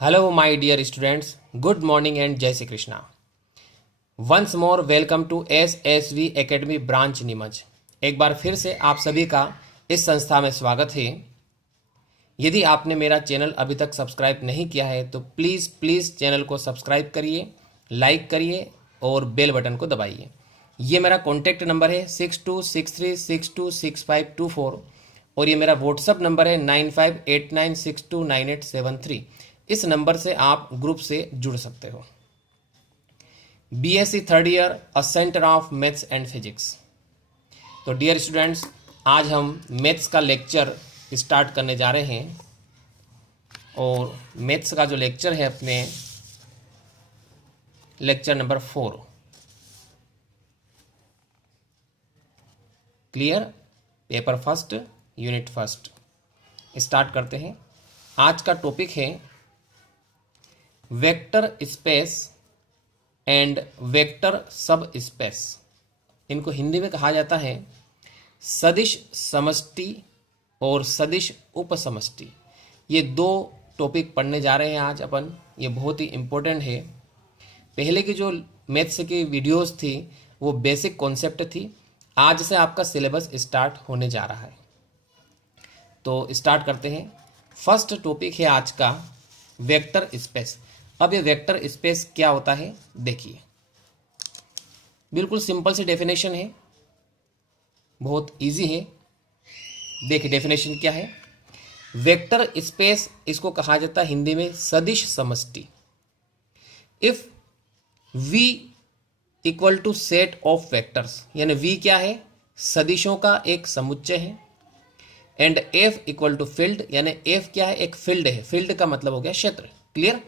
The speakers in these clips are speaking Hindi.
Hello, my dear students. Good morning and Jai Shri Krishna. Once more, welcome to SSV Academy branch Neemuch. एक बार फिर से आप सभी का इस संस्था में स्वागत है। यदि आपने मेरा चैनल अभी तक सब्सक्राइब नहीं किया है तो प्लीज़ प्लीज़ चैनल को सब्सक्राइब करिए, लाइक करिए और बेल बटन को दबाइए। ये मेरा कॉन्टैक्ट नंबर है 6263626524 और ये मेरा व्हाट्सअप नंबर है 9589629873। इस नंबर से आप ग्रुप से जुड़ सकते हो। BSc third year a centre of maths and physics. तो डियर स्टूडेंट्स, आज हम मैथ्स का लेक्चर स्टार्ट करने जा रहे हैं और मैथ्स का जो लेक्चर है अपने lecture number 4। Clear? Paper first, unit first. Start करते हैं। आज का टॉपिक है वेक्टर स्पेस एंड वेक्टर सब स्पेस। इनको हिंदी में कहा जाता है सदिश समष्टि और सदिश उपसमष्टि। ये दो टॉपिक पढ़ने जा रहे हैं आज अपन। ये बहुत ही इम्पोर्टेंट है। पहले की जो मैथ्स की वीडियोस थी वो बेसिक कॉन्सेप्ट थी। आज से आपका सिलेबस स्टार्ट होने जा रहा है। तो स्टार्ट करते हैं। फर्स्ट टॉपिक है आज का वेक्टर स्पेस। अब ये वेक्टर स्पेस क्या होता है देखिए। बिल्कुल सिंपल सी डेफिनेशन है, बहुत इजी है। देखिए डेफिनेशन क्या है। वेक्टर स्पेस इसको कहा जाता है हिंदी में सदिश समष्टि। If V equal to set of vectors, यानी V क्या है? सदिशों का एक समुच्चय है। And F equal to field, यानी F क्या है? एक फील्ड है। फील्ड का मतलब हो गया क्षेत्र। क्लियर?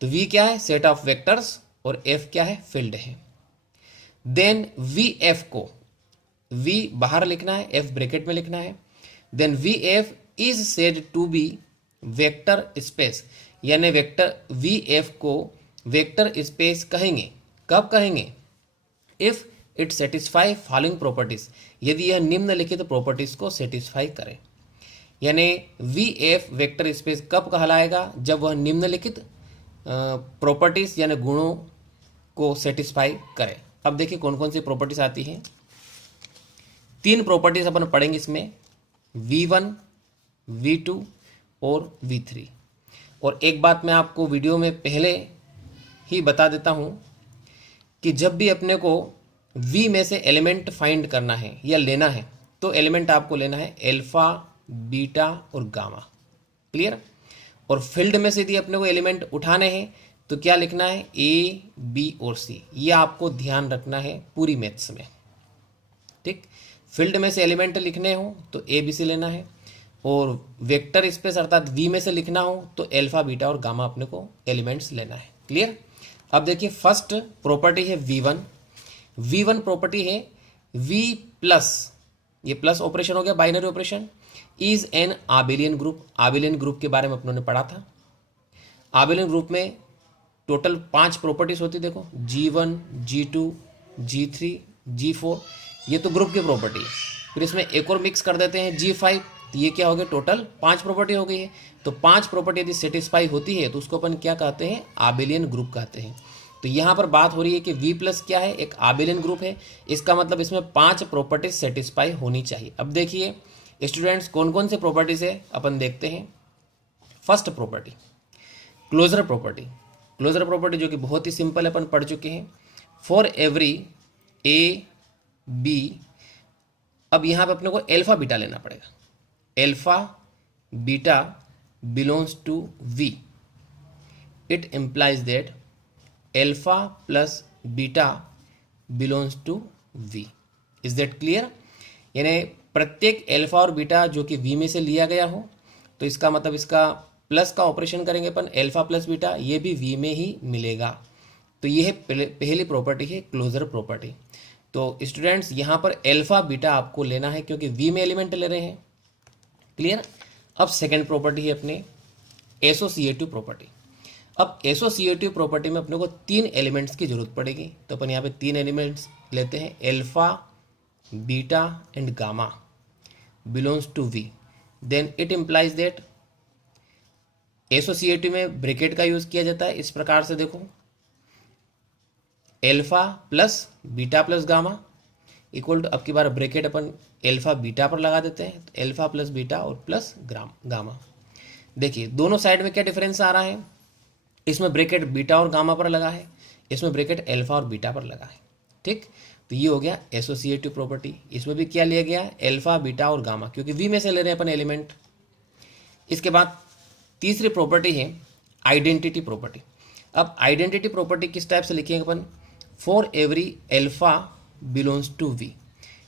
तो V क्या है? सेट ऑफ वेक्टर्स और F क्या है? फील्ड है। देन VF को V बाहर लिखना है, F ब्रैकेट में लिखना है। Then VF is said to be vector space, यानी वेक्टर VF को वेक्टर स्पेस कहेंगे। कब कहेंगे? If it satisfy following properties, यदि यह निम्नलिखित प्रॉपर्टीज को सेटिस्फाई करे। यानी VF वेक्टर स्पेस कब कहलाएगा? जब वह निम्नलिखित प्रॉपर्टीज यानी गुणों को सेटिस्फाई करे। अब देखिए कौन कौन सी प्रॉपर्टीज आती हैं। 3 प्रॉपर्टीज अपन पढ़ेंगे इसमें, V1, V2 और V3। और एक बात मैं आपको वीडियो में पहले ही बता देता हूं कि जब भी अपने को V में से एलिमेंट फाइंड करना है या लेना है तो एलिमेंट आपको लेना है अल्फा, बीटा और गामा। क्लियर? और फील्ड में से यदि अपने को एलिमेंट उठाने हैं तो क्या लिखना है? A, B और C। ये आपको ध्यान रखना है पूरी मैथ्स में। ठीक? फील्ड में से एलिमेंट लिखने हो तो A, B, C लेना है। और वेक्टर स्पेस अर्थात V में से लिखना हो तो अल्फा, बीटा और गामा अपने को एलिमेंट्स लेना है। क्लियर? अब देखिए फर्स्ट प्रॉपर्टी है V1। V1 प्रॉपर्टी है V प्लस, ये प्लस ऑपरेशन हो गया, binary operation, is an abelian group. Abelian group के बारे में अपनों ने पढ़ा था। आबेलियन ग्रुप में टोटल 5 प्रॉपर्टीज होती। देखो G1, G2, G3, G4, ये तो ग्रुप की प्रॉपर्टी है। फिर इसमें एक और मिक्स कर देते हैं G5, तो ये क्या हो गया? टोटल 5 प्रॉपर्टी हो गई है। तो 5 प्रॉपर्टी यदि सेटिस्फाई होती है तो उसको अपन क्या कहते हैं? आबेलियन ग्रुप कहते हैं। तो यहाँ पर बात हो रही है कि V प्लस क्या है? एक आबेलियन ग्रुप है। इसका मतलब इसमें 5 प्रॉपर्टीज सेटिस्फाई होनी चाहिए। अब देखिए स्टूडेंट्स कौन कौन से प्रॉपर्टीज है अपन देखते हैं। First property closure property. Closure property जो कि बहुत ही सिंपल अपन पढ़ चुके हैं। फॉर एवरी A, B, अब यहाँ पे अपने को अल्फा बीटा लेना पड़ेगा। Alpha beta belongs to V, it implies that alpha plus beta belongs to V। Is that clear? यानी प्रत्येक अल्फा और बीटा जो कि V में से लिया गया हो तो इसका मतलब इसका प्लस का ऑपरेशन करेंगे अपन, अल्फा प्लस बीटा, ये भी V में ही मिलेगा। तो ये है पहली प्रॉपर्टी है क्लोजर प्रॉपर्टी। तो स्टूडेंट्स यहाँ पर अल्फा बीटा आपको लेना है क्योंकि V में एलिमेंट ले रहे हैं। क्लियर? अब सेकेंड प्रॉपर्टी है अपने एसोसिएटिव प्रॉपर्टी। अब एसोसिएटिव प्रॉपर्टी में अपने को 3 एलिमेंट्स की जरूरत पड़ेगी। तो अपन यहाँ पे 3 एलिमेंट्स लेते हैं, alpha, beta and gamma belongs to V। Then it implies that associative में ब्रैकेट का यूज किया जाता है इस प्रकार से, देखो alpha plus beta plus gamma equal to, अब की बार ब्रैकेट अपन एल्फा बीटा पर लगा देते हैं, तो एल्फा प्लस बीटा और प्लस गामा। देखिए दोनों साइड में क्या डिफरेंस आ रहा है, इसमें ब्रैकेट बीटा और गामा पर लगा है, इसमें ब्रैकेट एल्फा और बीटा पर लगा है। ठीक, तो ये हो गया एसोसिएटिव प्रॉपर्टी। इसमें भी क्या लिया गया, एल्फा बीटा और गामा, क्योंकि वी में से ले रहे हैं अपन एलिमेंट। इसके बाद तीसरी प्रॉपर्टी है आइडेंटिटी प्रॉपर्टी। अब आइडेंटिटी प्रॉपर्टी किस टाइप से लिखेंगे अपन, for every alpha belongs to V,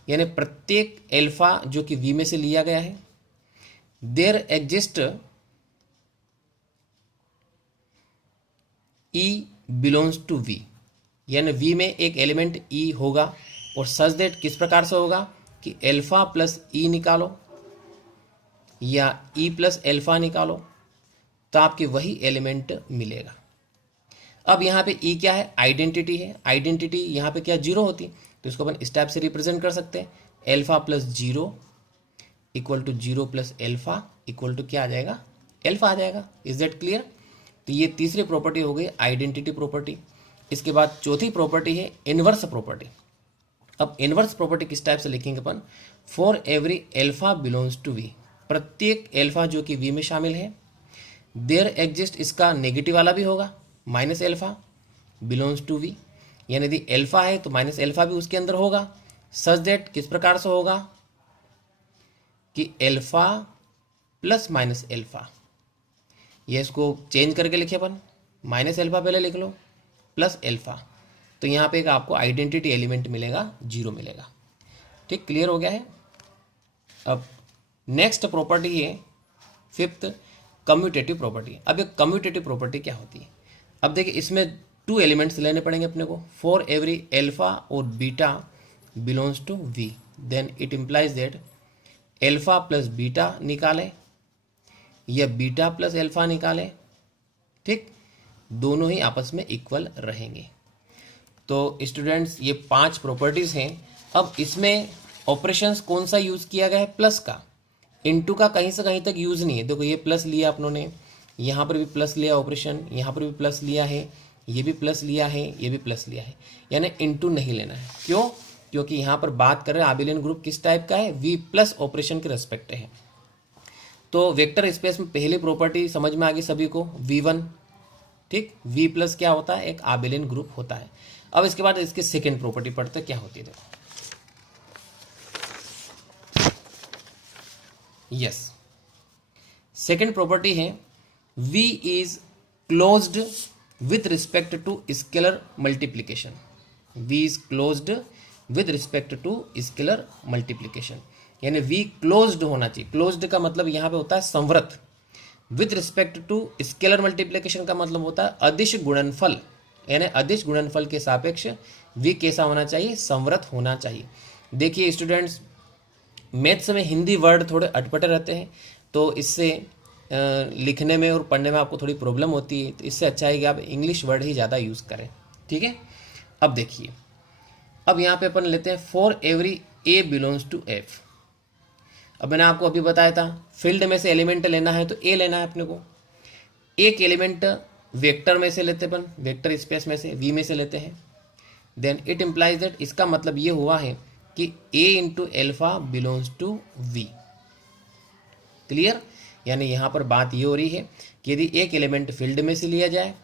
यानी प्रत्येक एल्फा जो कि वी में से लिया गया है, there exist E belongs to V, यानी वी में एक एलिमेंट ई होगा और सच दैट किस प्रकार से होगा कि एल्फा प्लस ई निकालो या ई प्लस एल्फा निकालो तो आपके वही एलिमेंट मिलेगा। अब यहाँ पे ई क्या है, आइडेंटिटी है। आइडेंटिटी यहाँ पे क्या, जीरो होती, तो इसको अपन इस टाइप से रिप्रेजेंट कर सकते हैं, alpha plus zero equal to zero plus alpha equal to क्या आ जाएगा, एल्फा आ जाएगा। Is that clear. तो ये तीसरी प्रॉपर्टी हो गई आइडेंटिटी प्रॉपर्टी। इसके बाद चौथी प्रॉपर्टी है इनवर्स प्रॉपर्टी। अब इनवर्स प्रॉपर्टी किस टाइप से लिखेंगे अपन, for every alpha belongs to V, प्रत्येक एल्फा जो कि वी में शामिल है, देयर एग्जिस्ट, इसका नेगेटिव वाला भी होगा minus alpha belongs to V, यानी यदि एल्फा है तो माइनस एल्फा भी उसके अंदर होगा। सच दैट किस प्रकार से होगा कि एल्फा प्लस माइनस एल्फा, ये इसको चेंज करके लिखे अपन, माइनस एल्फा पहले लिख लो प्लस एल्फा, तो यहाँ पे एक आपको आइडेंटिटी एलिमेंट मिलेगा, जीरो मिलेगा। ठीक, क्लियर हो गया है। अब नेक्स्ट प्रॉपर्टी है फिफ्थ कम्यूटेटिव प्रॉपर्टी। अब एक कम्यूटेटिव प्रॉपर्टी क्या होती है, अब देखिए इसमें टू एलिमेंट्स लेने पड़ेंगे अपने को, फॉर एवरी एल्फा और beta belongs to V, then it implies that alpha plus beta निकाले या बीटा प्लस एल्फा निकाले, ठीक, दोनों ही आपस में इक्वल रहेंगे। तो स्टूडेंट्स ये 5 प्रॉपर्टीज हैं। अब इसमें ऑपरेशंस कौन सा यूज किया गया है, प्लस का, इनटू का कहीं से कहीं तक यूज नहीं है। देखो ये प्लस लिया अपनों ने, यहाँ पर भी प्लस लिया ऑपरेशन, यहाँ पर भी प्लस लिया है, ये भी प्लस लिया है, ये भी प्लस लिया है, यानी इनटू नहीं लेना है। क्यों, क्योंकि यहाँ पर बात कर रहे हैं आबिलियन ग्रुप किस टाइप का है, वी प्लस ऑपरेशन के रेस्पेक्ट है। तो वेक्टर स्पेस में पहली प्रॉपर्टी समझ में आ गई सभी को, V1, ठीक, V प्लस क्या होता है, एक आबिलियन ग्रुप होता है। अब इसके बाद इसके सेकेंड प्रॉपर्टी पढ़ते क्या होती है, देखो यस, सेकेंड प्रॉपर्टी है V is closed with respect to scalar multiplication, V is closed with respect to scalar multiplication, यानी V क्लोज्ड होना चाहिए। क्लोज्ड का मतलब यहाँ पे होता है संवृत, with respect to scalar multiplication का मतलब होता है अदिश गुणनफल, यानी अदिश गुणनफल के सापेक्ष V कैसा होना चाहिए, संवृत होना चाहिए। देखिए स्टूडेंट्स, मैथ्स में हिंदी वर्ड थोड़े अटपटे रहते हैं, तो इससे लिखने में और पढ़ने में आपको थोड़ी प्रॉब्लम होती है, तो इससे अच्छा है कि आप इंग्लिश वर्ड ही ज़्यादा यूज़ करें, ठीक है। अब देखिए, अब यहाँ पे अपन लेते हैं for every A belongs to F। अब मैंने आपको अभी बताया था फील्ड में से एलिमेंट लेना है तो A लेना है अपने को। एक एलिमेंट वेक्टर में से लेते अपन, वेक्टर स्पेस में से V में से लेते हैं, देन इट इम्प्लाइज दैट, इसका मतलब ये हुआ है कि A into alpha belongs to V। Clear, यानी यहाँ पर बात ये हो रही है कि यदि एक एलिमेंट फील्ड में से लिया जाए,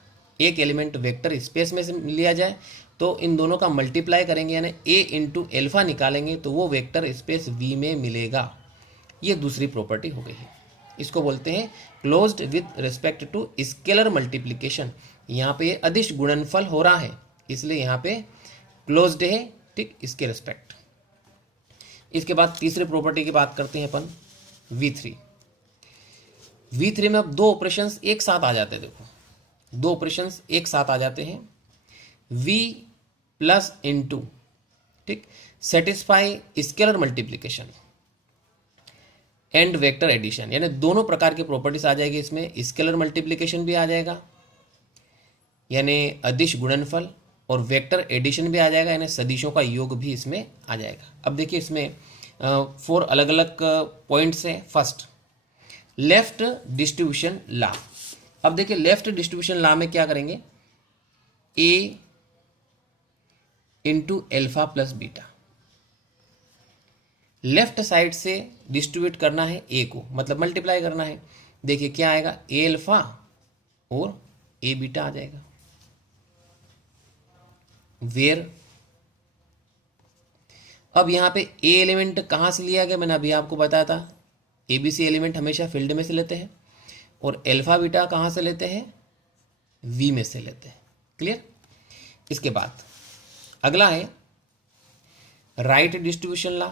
एक एलिमेंट वेक्टर स्पेस में से लिया जाए, तो इन दोनों का मल्टीप्लाई करेंगे यानी A इंटू एल्फा निकालेंगे तो वो वेक्टर स्पेस V में मिलेगा। ये दूसरी प्रॉपर्टी हो गई है, इसको बोलते हैं closed with respect to scalar multiplication. यहाँ पे अदिश गुणनफल हो रहा है इसलिए यहाँ पे क्लोज्ड है, ठीक, इसके रिस्पेक्ट। इसके बाद तीसरी प्रॉपर्टी की बात करते हैं अपन, V3। V3 में अब दो ऑपरेशंस एक साथ आ जाते हैं, देखो दो ऑपरेशंस एक साथ आ जाते हैं, V प्लस इंटू, ठीक, satisfy scalar multiplication and vector addition, यानी दोनों प्रकार की प्रॉपर्टीज आ जाएगी इसमें। स्केलर मल्टीप्लिकेशन भी आ जाएगा यानी अदिश गुणनफल, और वेक्टर एडिशन भी आ जाएगा यानी सदिशों का योग भी इसमें आ जाएगा। अब देखिए इसमें 4 अलग अलग पॉइंट्स हैं। फर्स्ट, लेफ्ट डिस्ट्रीब्यूशन लॉ, अब देखिए लेफ्ट डिस्ट्रीब्यूशन लॉ में क्या करेंगे, A into alpha plus beta, left side से डिस्ट्रीब्यूट करना है ए को, मतलब मल्टीप्लाई करना है। देखिए क्या आएगा, ए अल्फा और ए बीटा आ जाएगा। वेयर, अब यहां पे ए एलिमेंट कहां से लिया गया, मैंने अभी आपको बताया था, एबीसी एलिमेंट हमेशा फील्ड में से लेते हैं, और एल्फा बीटा कहां से लेते हैं, वी में से लेते हैं। क्लियर। इसके बाद अगला है राइट डिस्ट्रीब्यूशन लॉ।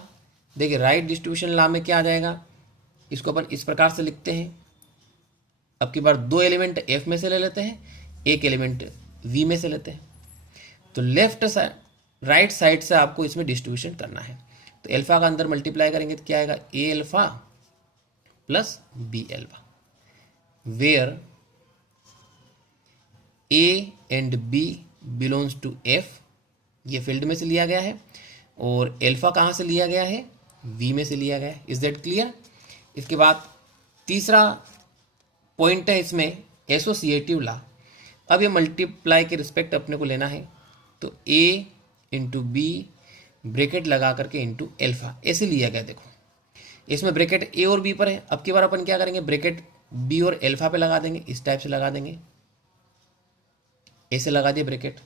देखिए राइट डिस्ट्रीब्यूशन लॉ में क्या आ जाएगा, इसको अपन इस प्रकार से लिखते हैं। अब की बार दो एलिमेंट एफ में से ले लेते हैं, एक एलिमेंट वी में से लेते हैं। तो लेफ्ट साइड राइट साइड से आपको इसमें डिस्ट्रीब्यूशन करना है। तो एल्फा का अंदर मल्टीप्लाई करेंगे तो क्या आएगा, A alpha plus B alpha, where A and B belongs to F, ये फील्ड में से लिया गया है, और एल्फा कहाँ से लिया गया है, वी में से लिया गया है। Is that clear. इसके बाद तीसरा पॉइंट है इसमें एसोसिएटिव लॉ। अब ये मल्टीप्लाई के रिस्पेक्ट अपने को लेना है, तो ए इंटू बी ब्रैकेट लगा करके इंटू एल्फा ऐसे लिया गया। देखो इसमें ब्रैकेट ए और बी पर है, अब की बार अपन क्या करेंगे, ब्रैकेट बी और एल्फा पे लगा देंगे, इस टाइप से लगा देंगे, ऐसे लगा दिए ब्रैकेट।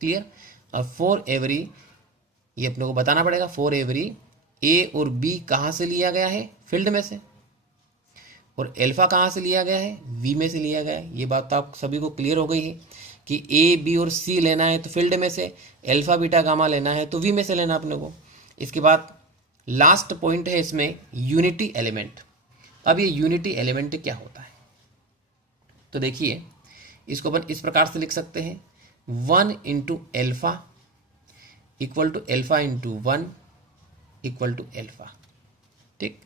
क्लियर। अब फॉर एवरी, ये अपने को बताना पड़ेगा, फॉर एवरी ए और बी कहाँ से लिया गया है, फील्ड में से, और एल्फा कहाँ से लिया गया है, वी में से लिया गया है। ये बात तो आप सभी को क्लियर हो गई है कि ए बी और सी लेना है तो फील्ड में से, एल्फा बीटा गामा लेना है तो वी में से लेना अपने को। इसके बाद लास्ट पॉइंट है इसमें यूनिटी एलिमेंट। अब ये यूनिटी एलिमेंट क्या होता है, तो देखिए इसको अपन इस प्रकार से लिख सकते हैं, 1 into alpha equal to alpha into 1 equal to alpha. ठीक।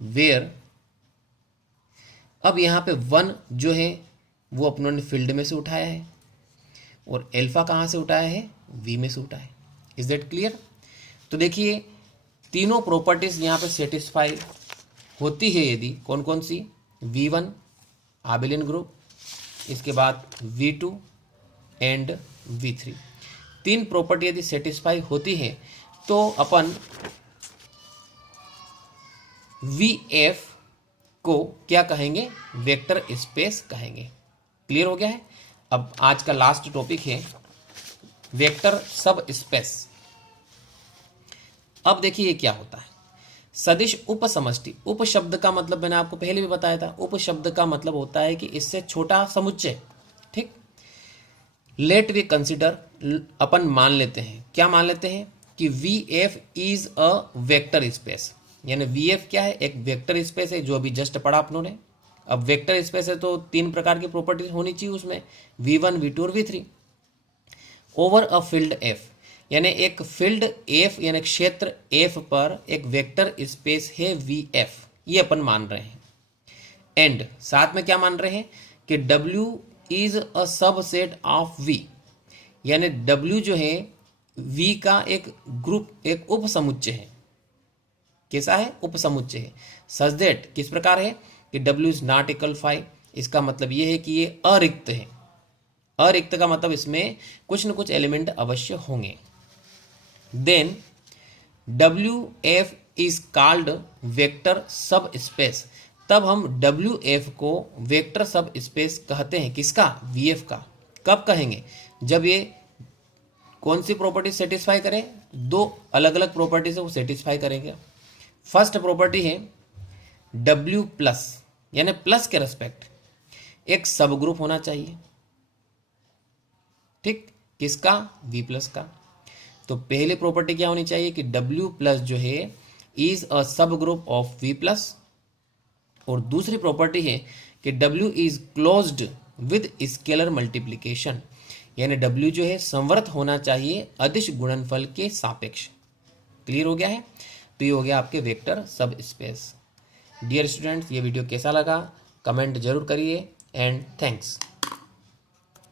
वेयर, अब यहाँ पे 1 जो है वो अपनों ने फील्ड में से उठाया है, और एल्फा कहाँ से उठाया है, वी में से उठाया है। Is that clear. तो देखिए तीनों प्रॉपर्टीज यहाँ पे सेटिस्फाई होती है यदि, कौन कौन सी, V1 आबेलियन ग्रुप, इसके बाद V2 एंड V3, तीन प्रॉपर्टी यदि सेटिस्फाई होती है तो अपन VF को क्या कहेंगे, वेक्टर स्पेस कहेंगे। क्लियर हो गया है। अब आज का लास्ट टॉपिक है वेक्टर सब स्पेस। अब देखिए ये क्या होता है, सदिश उपसमष्टि। उप शब्द का मतलब मैंने आपको पहले भी बताया था, उप शब्द का मतलब होता है कि इससे छोटा समुच्चय। ठीक। लेट वी कंसिडर, अपन मान लेते हैं, क्या मान लेते हैं कि VF is a vector space, यानी VF क्या है, एक वेक्टर स्पेस है, जो अभी जस्ट पढ़ा अपनों ने। अब वेक्टर स्पेस है तो तीन प्रकार की प्रॉपर्टीज होनी चाहिए उसमें, V1 V2 और V3, over a field F, यानी एक फील्ड F यानी क्षेत्र F पर एक वेक्टर स्पेस है VF, ये अपन मान रहे हैं। एंड साथ में क्या मान रहे हैं कि W is a subset of V, यानी W जो है V का एक ग्रुप, एक उप समुच्चय है। कैसा है, उप समुच्चय है। सच दैट, किस प्रकार है कि W इज नॉट इक्वल 5, इसका मतलब ये है कि ये अरिक्त है। अरिक्त का मतलब इसमें कुछ न कुछ एलिमेंट अवश्य होंगे। Then WF is called vector subspace, तब हम WF को वेक्टर सब स्पेस कहते हैं। किसका, VF का। कब कहेंगे, जब ये कौन सी प्रॉपर्टी सेटिस्फाई करे, दो अलग अलग प्रॉपर्टी से वो सेटिस्फाई करेंगे। फर्स्ट प्रॉपर्टी है W प्लस, यानी प्लस के रेस्पेक्ट एक सब ग्रुप होना चाहिए। ठीक। किसका, V प्लस का। तो पहली प्रॉपर्टी क्या होनी चाहिए कि W प्लस जो है इज अ सब ग्रुप ऑफ V प्लस, और दूसरी प्रॉपर्टी है कि W is closed with scalar multiplication, यानी W जो है संवर्त होना चाहिए अदिश गुणनफल के सापेक्ष। क्लियर हो गया है। तो ये हो गया आपके वेक्टर सब स्पेस। डियर स्टूडेंट्स, ये वीडियो कैसा लगा कमेंट जरूर करिए, एंड थैंक्स।